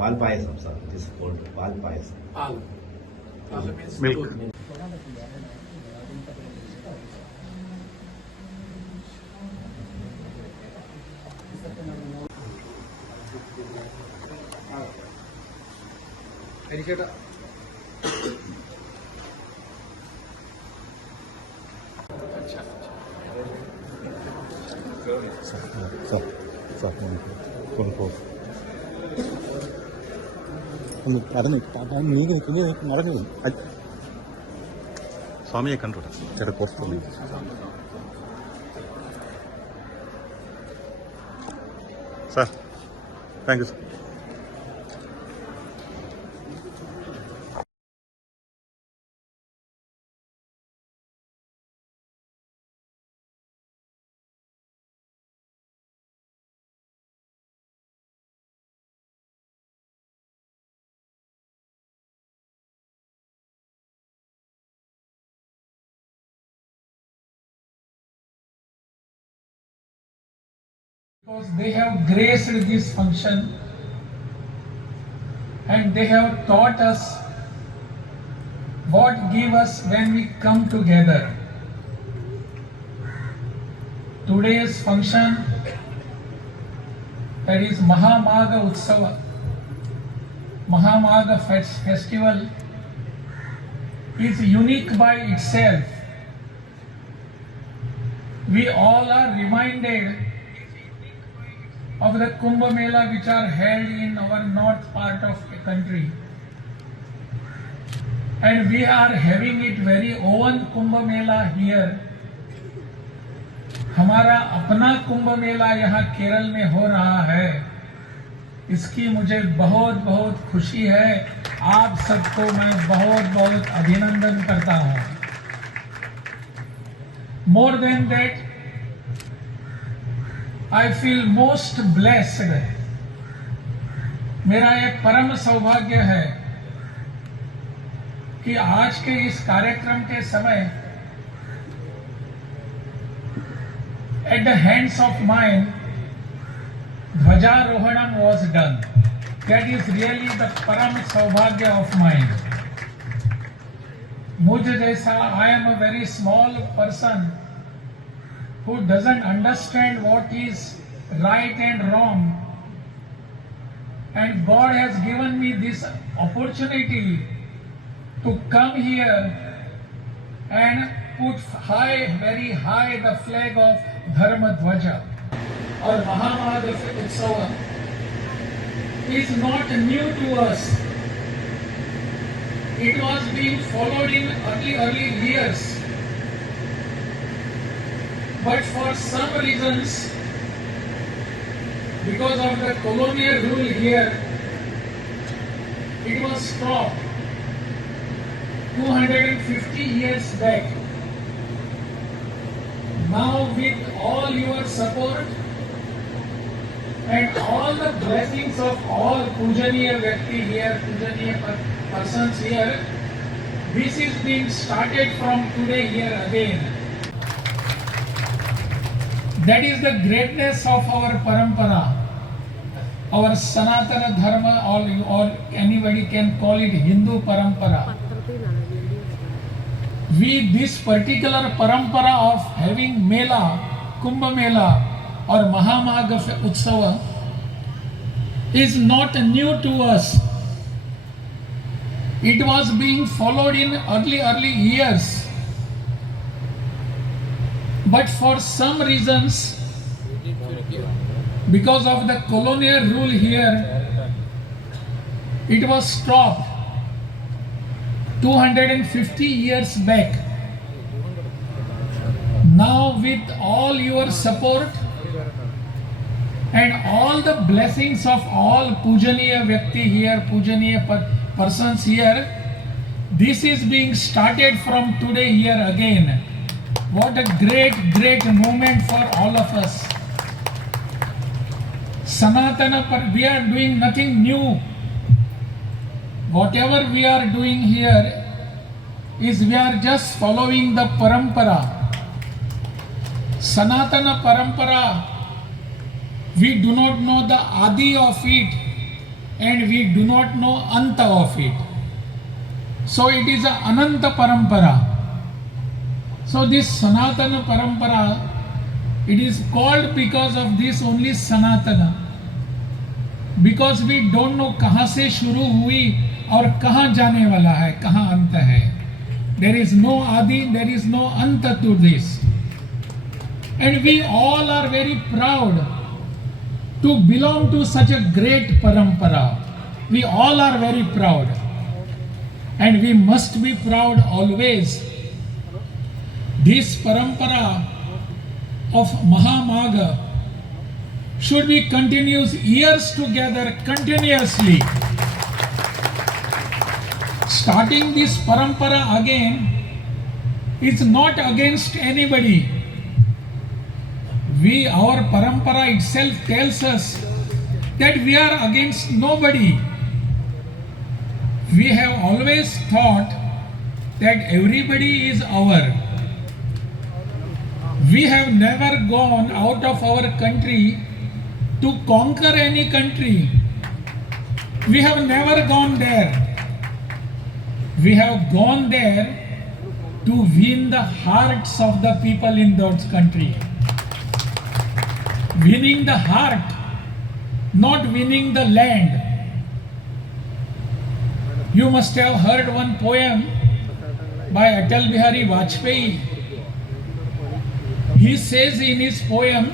Paul payasam sir, this cold పాల్ payasam. Pal means Milk. milk. ഹരിച്ചേട്ടാ sir కొన్ని ఫోర్ నీకు మరగదు స్వామిയെ കണ്ടോട്ടെ ചേട്ടാ കുറച്ച് sir thank you sir. Because they have graced this function and they have taught us what give us when we come together. Today's function, that is Mahamagha Utsava, Mahamagha festival, is unique by itself. We all are reminded of the Kumbh Mela which are held in our north part of the country. And we are having it very own Kumbh Mela here. हमारा अपना कुंभ मेला यहाँ केरल में हो रहा है, इसकी मुझे बहुत बहुत खुशी है. आप सबको मैं बहुत बहुत अभिनंदन करता हूँ. More than that, I feel most blessed. मेरा एक परम सौभाग्य है कि आज के इस कार्यक्रम के समय at the hands of mine ध्वजारोहणम was done. That is really the परम सौभाग्य of mine. मुझ जैसा I am a very small person who doesn't understand what is right and wrong, and God has given me this opportunity to come here and put high, very high, the flag of Dharma Dhwaja. Or Mahamagha Utsava is not new to us. It was being followed in early years. But for some reasons, because of the colonial rule here, it was stopped 250 years back. Now with all your support and all the blessings of all Pujaniya Vyakti here, Pujaniya persons here, this is being started from today here again. That is the greatness of our parampara, our Sanatana Dharma, or anybody can call it Hindu parampara. This particular parampara of having Mela, Kumbh Mela or Mahamagha Utsava is not new to us. It was being followed in early years. But for some reasons, because of the colonial rule here, it was stopped 250 years back. Now with all your support and all the blessings of all Pujaniya Vyakti here, Pujaniya persons here, this is being started from today here again. What a great moment for all of us. Sanatana, we are doing nothing new. Whatever we are doing here is we are just following the parampara. Sanatana parampara, we do not know the adi of it. and we do not know anta of it. So it is a ananta parampara. So this Sanatana parampara, it is called because of this only Sanatana. Because we don't know कहाँ से शुरू हुई और कहाँ जाने वाला है, कहाँ अंत है. There is no adi, there is no anta to this. And we all are very proud to belong to such a great parampara. We all are very proud. And we must be proud always. This parampara of Mahamagha should be continuous years together continuously. Starting this parampara again is not against anybody. Our parampara itself tells us that we are against nobody. We have always thought that everybody is our. We have never gone out of our country to conquer any country. We have never gone there. We have gone there to win the hearts of the people in that country. Winning the heart, not winning the land. You must have heard one poem by Atal Bihari Vajpayee. He says in his poem,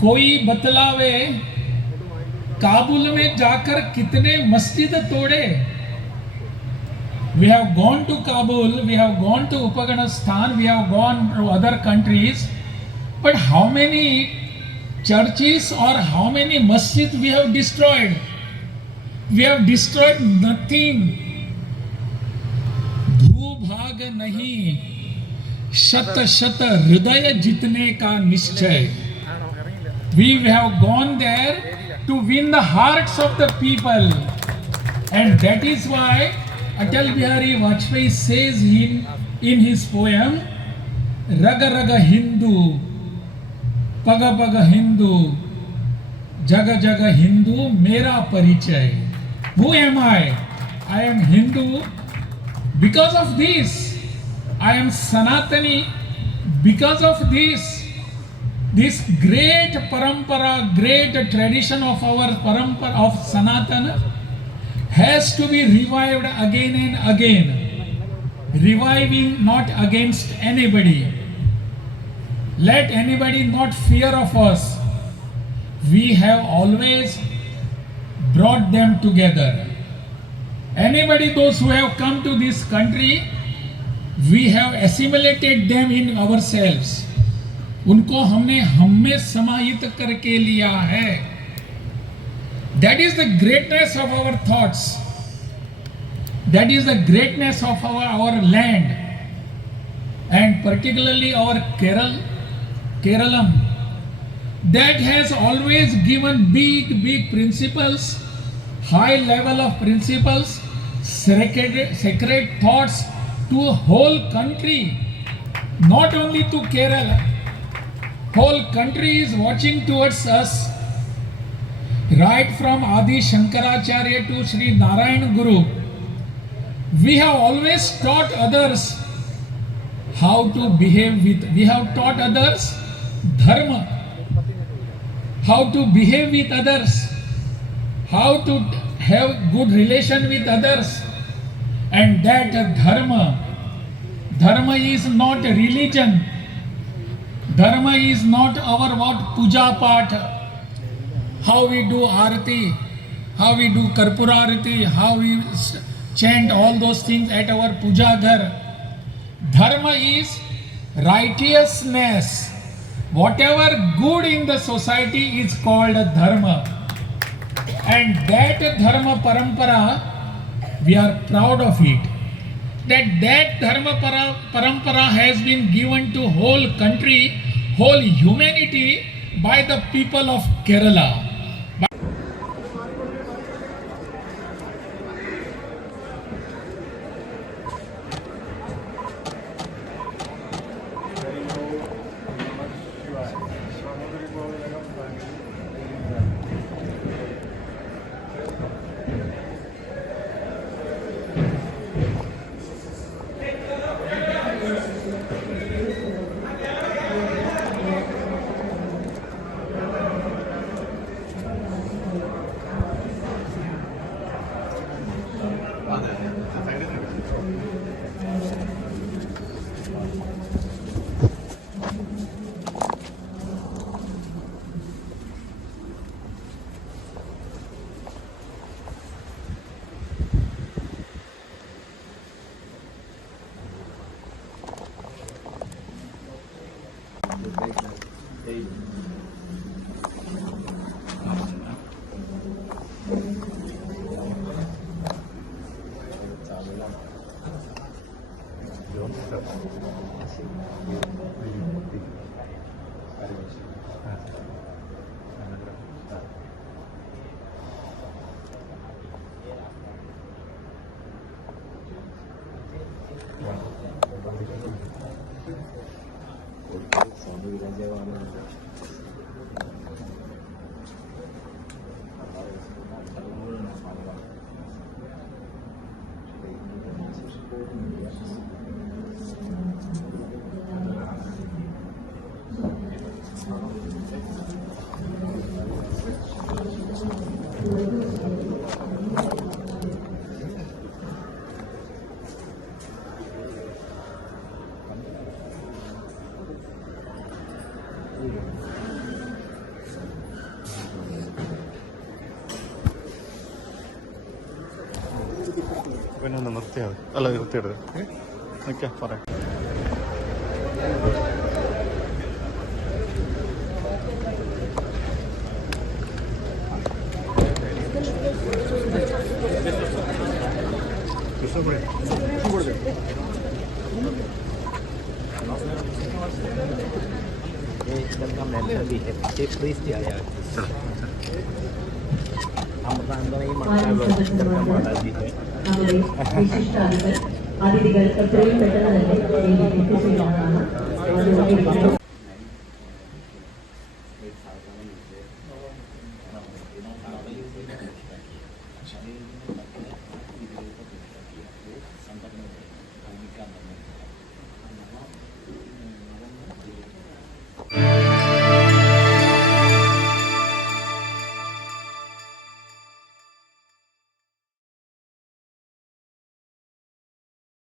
कोई बतलावे काबुल में जाकर कितने मस्जिद तोड़े. We have gone to Kabul, we have gone to Upaghanistan, we have gone to other countries, but how many churches or how many masjids we have destroyed? We have destroyed nothing. भूभाग नहीं, शत शत हृदय जीतने का निश्चय. We have gone there to win the hearts of the people, and that is why Atal Bihari Vajpayee says in his poem, Raga Raga Hindu, Paga Paga Hindu, Jaga Jaga Hindu, Mera Parichay. Who am I? I am Hindu because of this. I am Sanatani because of this. This great parampara, great tradition of our parampara of Sanatana has to be revived again and again. Reviving not against anybody. Let anybody not fear of us. We have always brought them together. Anybody, those who have come to this country, we have assimilated them in ourselves. उनको हमने हम में समाहित करके लिया है. That is the greatness of our thoughts. That is the greatness of our land, and particularly our Keralam, that has always given big principles, high level of principles, sacred thoughts to a whole country, not only to Kerala. Whole country is watching towards us. Right from Adi Shankaracharya to Sri Narayan Guru, we have always taught others how to behave with. We have taught others dharma, how to behave with others, how to have good relation with others, and that dharma is not a religion. Dharma is not our what puja path. How we do arati, how we do karpura arati, how we chant all those things at our puja ghar. Dharma is righteousness. Whatever good in the society is called dharma. And that dharma parampara, we are proud of it. That dharma parampara has been given to whole country, whole humanity by the people of Kerala. പിന്നെ ഒന്ന് നിർത്തിയാൽ മതി. അല്ല നിർത്തിയെടുത്ത് നിൽക്കാം പറയാം. അതിഥികൾ എത്രയും പെട്ടെന്ന് തന്നെ എത്തിച്ചേരാനാണ്